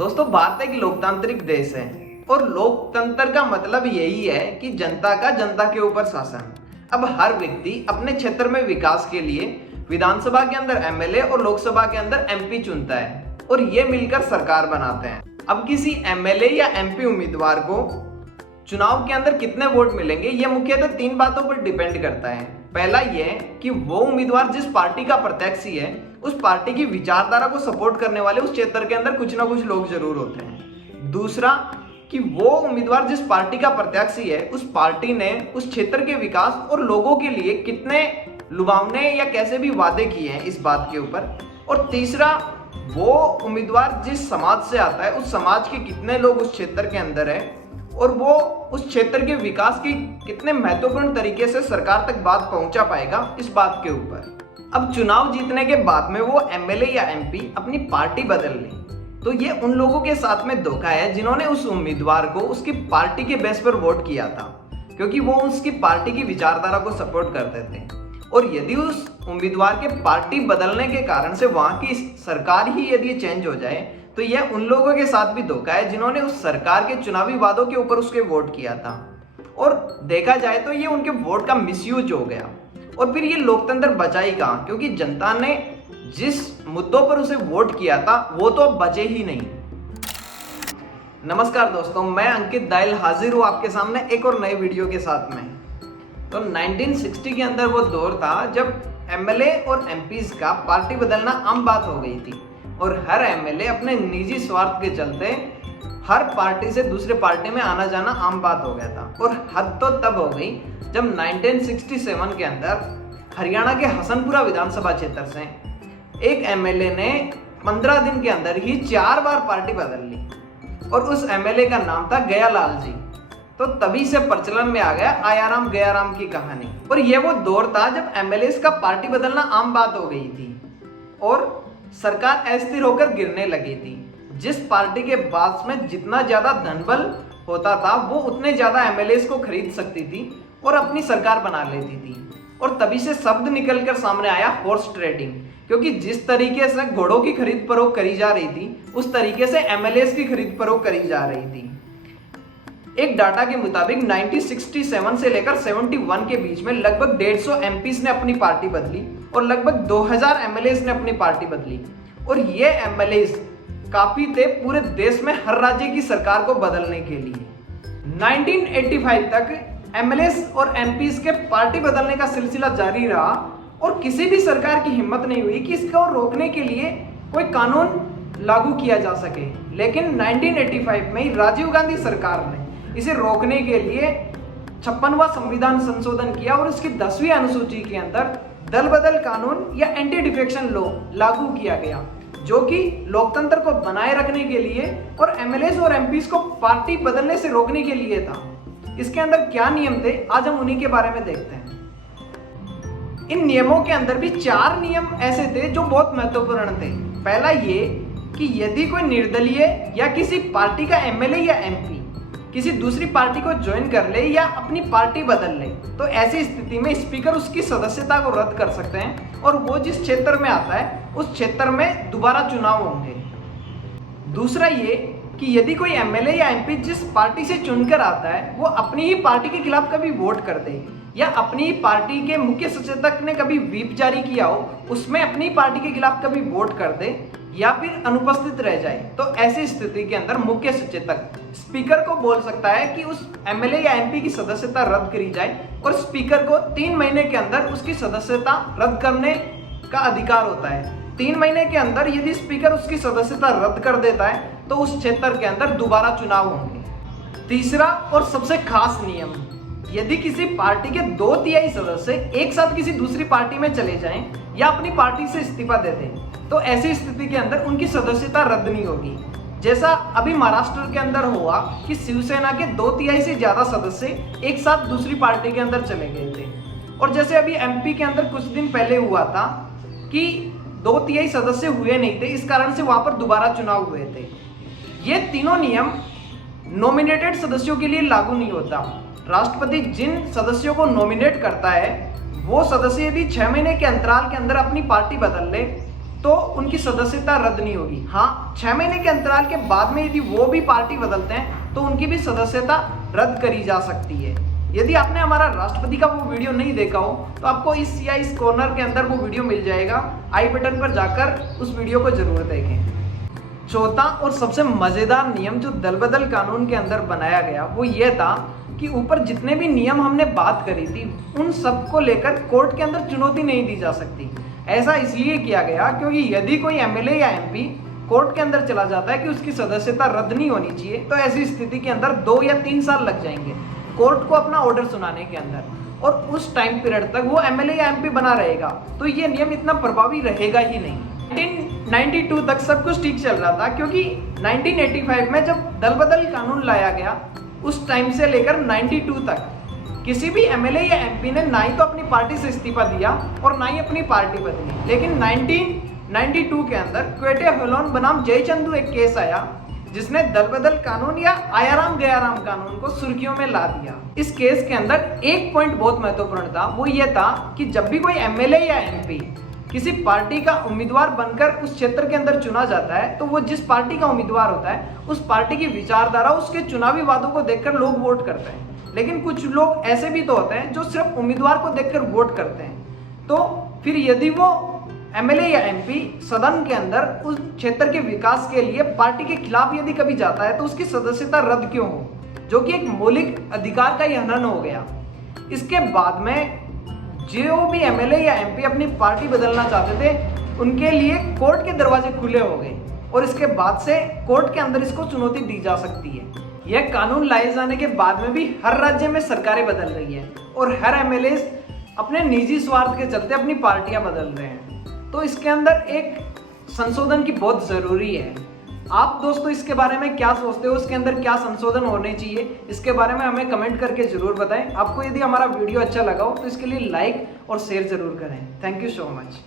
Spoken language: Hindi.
दोस्तों, भारत एक लोकतांत्रिक देश है और लोकतंत्र का मतलब यही है कि जनता का जनता के ऊपर शासन। अब हर व्यक्ति अपने क्षेत्र में विकास के लिए विधानसभा के अंदर एमएलए और लोकसभा के अंदर एमपी चुनता है और ये मिलकर सरकार बनाते हैं। अब किसी एमएलए या एमपी उम्मीदवार को चुनाव के अंदर कितने वोट मिलेंगे, ये मुख्यतः तीन बातों पर डिपेंड करता है। पहला यह कि वो उम्मीदवार जिस पार्टी का प्रत्याशी है उस पार्टी की विचारधारा को सपोर्ट करने वाले उस क्षेत्र के अंदर कुछ ना कुछ लोग जरूर होते हैं। दूसरा कि वो उम्मीदवार जिस पार्टी का प्रत्याशी है उस पार्टी ने उस क्षेत्र के विकास और लोगों के लिए कितने लुभावने या कैसे भी वादे किए हैं इस बात के ऊपर। और तीसरा, वो उम्मीदवार जिस समाज से आता है उस समाज के कितने लोग उस क्षेत्र के अंदर है और वो उस क्षेत्र के विकास की कितने महत्वपूर्ण तरीके से सरकार तक बात पहुंचा पाएगा, इस बात के ऊपर। अब चुनाव जीतने के बाद में वो एमएलए या एमपी अपनी पार्टी बदल ले तो ये उन लोगों के साथ में धोखा है जिन्होंने उस उम्मीदवार को उसकी पार्टी के बेस पर वोट किया था, क्योंकि वो उसकी पार्टी की विचारधारा को सपोर्ट करते थे। और यदि उस उम्मीदवार के पार्टी बदलने के कारण से वहां की सरकार ही यदि चेंज हो जाए तो यह उन लोगों के साथ भी धोखा है जिन्होंने उस सरकार के चुनावी वादों के ऊपर उसके वोट किया था। और देखा जाए तो ये उनके वोट का मिसयूज हो गया और फिर ये लोकतंत्र बचा ही कहाँ, क्योंकि जनता ने जिस मुद्दों पर उसे वोट किया था वो तो अब बचे ही नहीं। नमस्कार दोस्तों, मैं अंकित दाइल हाजिर हूँ आपके सामने एक और नए वीडियो के साथ में। तो 1960 के अंदर वो दौर था जब एमएलए और एमपीज का पार्टी बदलना आम बात हो गई थी और हर एमएलए अपने निजी स्वार्थ के चलते हर पार्टी से दूसरे पार्टी में आना जाना आम बात हो गया था। और हद तो तब हो गई जब 1967 के अंदर हरियाणा के हसनपुरा विधानसभा क्षेत्र से एक एमएलए ने 15 दिन के अंदर ही 4 बार पार्टी बदल ली और उस एमएलए का नाम था गयालाल जी। तो तभी से प्रचलन में आ गया आयाराम गयाराम की कहानी। और यह वो दौर था जब एमएलए का पार्टी बदलना आम बात हो गई थी और सरकार अस्थिर होकर गिरने लगी थी। जिस पार्टी के पास में जितना ज्यादा धनबल होता था वो उतने ज्यादा एमएलए को खरीद सकती थी और अपनी सरकार बना लेती थी। और तभी से शब्द निकलकर सामने आया हॉर्स ट्रेडिंग, क्योंकि जिस तरीके से घोड़ों की खरीद फरोख्त करी जा रही थी उस तरीके से एमएलए की खरीद फरोख्त करी जा रही थी। एक डाटा के मुताबिक 1967 से लेकर 71 के बीच में लगभग 150 एमपीज ने अपनी पार्टी बदली और लगभग 2000 एमएलए ने अपनी पार्टी बदली। और ये एमएलए काफी थे पूरे देश में हर राज्य की सरकार को बदलने के लिए। 1985 तक एमएलए और एमपीज के पार्टी बदलने का सिलसिला जारी रहा और किसी भी सरकार की हिम्मत नहीं हुई कि इसको रोकने के लिए कोई कानून लागू किया जा सके। लेकिन 1985 में ही राजीव गांधी सरकार ने इसे रोकने के लिए 56वां संविधान संशोधन किया और इसकी 10वीं अनुसूची के अंदर दल बदल कानून या एंटी डिफेक्शन लॉ लागू किया गया, जो कि लोकतंत्र को बनाए रखने के लिए और एमएलए और एमपीज को पार्टी बदलने से रोकने के लिए था। इसके अंदर क्या नियम थे, आज हम उन्हीं के बारे में देखते हैं। इन नियमों के अंदर भी 4 नियम ऐसे थे जो बहुत महत्वपूर्ण थे। पहला ये कि यदि कोई निर्दलीय या किसी पार्टी का एमएलए या एमपी किसी दूसरी पार्टी को ज्वाइन कर ले या अपनी पार्टी बदल ले तो ऐसी स्थिति में स्पीकर उसकी सदस्यता को रद्द कर सकते हैं और वो जिस क्षेत्र में आता है उस क्षेत्र में दोबारा चुनाव होंगे। दूसरा ये कि यदि कोई एमएलए या एमपी जिस पार्टी से चुनकर आता है वो अपनी ही पार्टी के खिलाफ कभी वोट कर दे या अपनी ही पार्टी के मुख्य सचेतक ने कभी व्हिप जारी किया हो उसमें अपनी पार्टी के खिलाफ कभी वोट कर दे या फिर अनुपस्थित रह जाए, तो ऐसी स्थिति के अंदर मुख्य सचेतक स्पीकर को बोल सकता है कि उस एमएलए या एमपी की सदस्यता रद्द करी जाए और स्पीकर को 3 महीने के अंदर उसकी सदस्यता रद्द करने का अधिकार होता है। 3 महीने के अंदर यदि स्पीकर उसकी सदस्यता रद्द कर देता है तो उस क्षेत्र के अंदर दोबारा चुनाव होंगे। तीसरा और सबसे खास नियम, यदि किसी पार्टी के 2/3 सदस्य एक साथ किसी दूसरी पार्टी में चले जाएं या अपनी पार्टी से इस्तीफा दे दें तो ऐसी स्थिति के अंदर उनकी सदस्यता रद्द नहीं होगी। जैसा अभी महाराष्ट्र के अंदर हुआ कि शिवसेना के 2/3 से ज्यादा सदस्य एक साथ दूसरी पार्टी के अंदर चले गए थे। और जैसे अभी एमपी के अंदर कुछ दिन पहले हुआ था कि 2/3 सदस्य हुए नहीं थे, इस कारण से वहां पर दोबारा चुनाव हुए थे। ये तीनों नियम नॉमिनेटेड सदस्यों के लिए लागू नहीं होता। राष्ट्रपति जिन सदस्यों को नॉमिनेट करता है वो सदस्य यदि 6 महीने के अंतराल के अंदर अपनी पार्टी बदल ले तो उनकी सदस्यता रद्द नहीं होगी। हाँ, 6 महीने के अंतराल के बाद में यदि वो भी पार्टी बदलते हैं तो उनकी भी सदस्यता रद्द करी जा सकती है। यदि आपने हमारा राष्ट्रपति का वो वीडियो नहीं देखा हो तो आपको इस कॉर्नर के अंदर वो वीडियो मिल जाएगा, आई बटन पर जाकर उस वीडियो को जरूर देखें। चौथा और सबसे मजेदार नियम जो दल बदल कानून के अंदर बनाया गया वो ये था कि ऊपर जितने भी नियम हमने बात करी थी उन सबको लेकर कोर्ट के अंदर चुनौती नहीं दी जा सकती। ऐसा इसलिए किया गया क्योंकि यदि कोई एमएलए या एमपी कोर्ट के अंदर चला जाता है कि उसकी सदस्यता रद्द नहीं होनी चाहिए, तो ऐसी स्थिति के अंदर 2 या 3 साल लग जाएंगे कोर्ट को अपना ऑर्डर सुनाने के अंदर, और उस टाइम पीरियड तक वो एमएलए या एमपी बना रहेगा, तो ये नियम इतना प्रभावी रहेगा ही नहीं। 1992 तक सब कुछ ठीक चल रहा था क्योंकि 1985 में जब दल बदल कानून लाया गया उस टाइम से लेकर 92 तक किसी भी एमएलए या एमपी ने ना ही तो अपनी पार्टी से इस्तीफा दिया और ना ही अपनी पार्टी बदली। लेकिन 1992 के अंदर क्वेटे हेलोन बनाम जयचंदू एक केस आया जिसने दल बदल कानून या आयाराम गयाराम कानून को सुर्खियों में ला दिया। इस केस के अंदर एक पॉइंट बहुत महत्वपूर्ण था, वो ये था कि जब भी कोई एमएलए या एमपी किसी पार्टी का उम्मीदवार बनकर उस क्षेत्र के अंदर चुना जाता है तो वो जिस पार्टी का उम्मीदवार होता है उस पार्टी की विचारधारा, उसके चुनावी वादों को देखकर लोग वोट करते हैं। लेकिन कुछ लोग ऐसे भी तो होते हैं जो सिर्फ उम्मीदवार को देखकर वोट करते हैं। तो फिर यदि वो एमएलए या एमपी सदन के अंदर उस क्षेत्र के विकास के लिए पार्टी के खिलाफ यदि कभी जाता है तो उसकी सदस्यता रद्द क्यों हो, जो कि एक मौलिक अधिकार का हनन हो गया। इसके बाद में जो भी एमएलए या एमपी अपनी पार्टी बदलना चाहते थे उनके लिए कोर्ट के दरवाजे खुले हो गए और इसके बाद से कोर्ट के अंदर इसको चुनौती दी जा सकती है। यह कानून लाए जाने के बाद में भी हर राज्य में सरकारें बदल रही है और हर एमएलए अपने निजी स्वार्थ के चलते अपनी पार्टियां बदल रहे हैं, तो इसके अंदर एक संशोधन की बहुत जरूरी है। आप दोस्तों इसके बारे में क्या सोचते हो, इसके अंदर क्या संशोधन होने चाहिए, इसके बारे में हमें कमेंट करके जरूर बताएं। आपको यदि हमारा वीडियो अच्छा लगा हो तो इसके लिए लाइक और शेयर जरूर करें। Thank you so much.